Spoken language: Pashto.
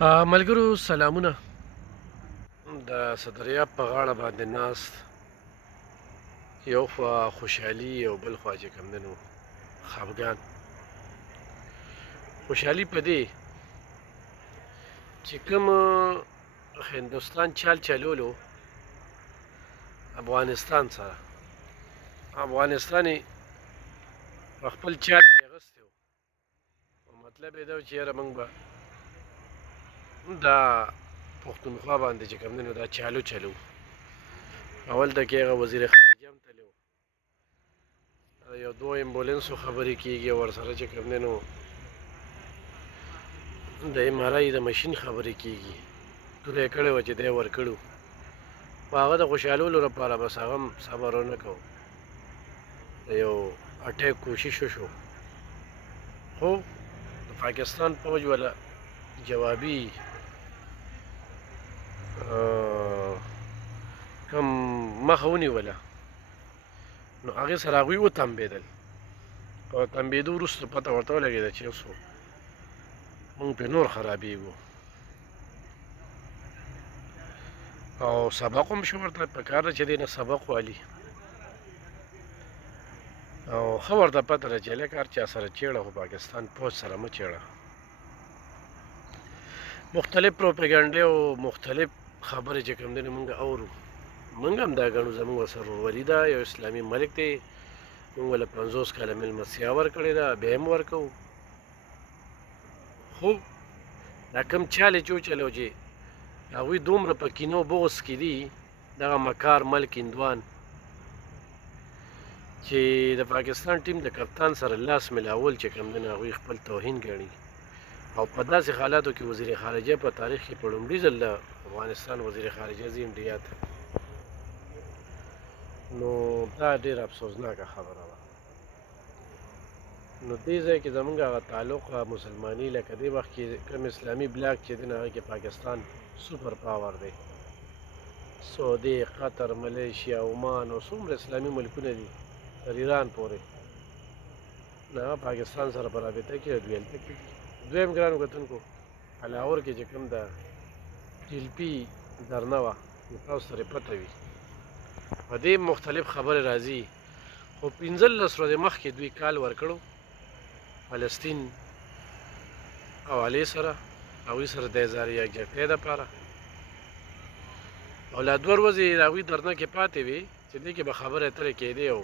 ملګرو سلامونه. د صدریاب په غاړه باندې ناست، یو خوا خوشحالي او بل خوا چې کوم دی نو خفګان. خوشحالي په دې چې کوم هندوستان چال چلولو افغانستان سره، افغانستان یې په خپل چال کې اغستی و. مطلب یې دا و چې یاره موږ به دا پښتونخوا باندې چې کوم دی نو دا چالو چلو. اول د کې هغه وزیر خارجه هم تللی و، یو دوه امبولنسو خبرې کېږي، ورسره چې کوم دی نو د ایم آر آی د مشین خبرې کېږي. توره یې کړې وه چې دی ورکړو، په هغه د خوشحالولو لپاره بس هغه هم صبر ونه کو، د یو اټیک کوشش وشو، خو د پاکستان فوج والا جوابي کوم مخه ونیوله، نو هغې سره هغوی وتمبېدل. په تمبېدو وروسته پته ورته ولګېده چې اوس موږ پرې نور خرابېږو، او سبق هم شو ورته پکار ده چې دې نه سبق والي، او ښه ورته پته ده چې هلک هر چا سره چېړه خو پاکستان پوځ سره مه چېړه. مختلف پروپیګنډې او مختلف خبرې چې کوم دی نو موږ اورو، موږ هم دا ګڼو زموږ ورسره وروري ده، یو اسلامي ملک دی، موږ له 50 کاله میلمستیا ورکړې ده، بیا هم ورکوو. خو دا کوم چال یې چې وچلو چې هغوی دومره په کینو بغض کې دي، دغه مکار ملک هندوان چې د پاکستان ټیم د کپتان سره لاس ملاول چې کوم دی نو هغوی خپل توهین ګڼي، او په داسې حالاتو کې وزیر خارجه په تاریخ کې په لومړي ځل د افغانستان وزیر خارجه ځي انډیا ته، نو دا ډېره افسوسناکه خبره وه. نو دې ځای کې زموږ هغه تعلق مسلماني لکه دې وخت کې کوم اسلامي بلاک چې دی نو هغې کې پاکستان سوپر پاور دی، سعودي، قطر، ملیشیا، عمان او څومره اسلامي ملکونه دي تر ایران پورې، نو هغه پاکستان سره په رابطه کې دوی هلته کې دي. دویم ګرانو کتونکو، په لاهور کې چې کوم د ټیلپي درنه وه، نو تاسو سره پته وي په دې مختلف خبرې راځي، خو 15 ورځې مخکې دوی کال ورکړو فلسطین حوالې سره، هغوی سره د اظهار یکجهتۍ دپاره، او لا 2 ورځې د هغوی درنه کې پاتې وې چې دې کې به خبرې اترې کېدې، او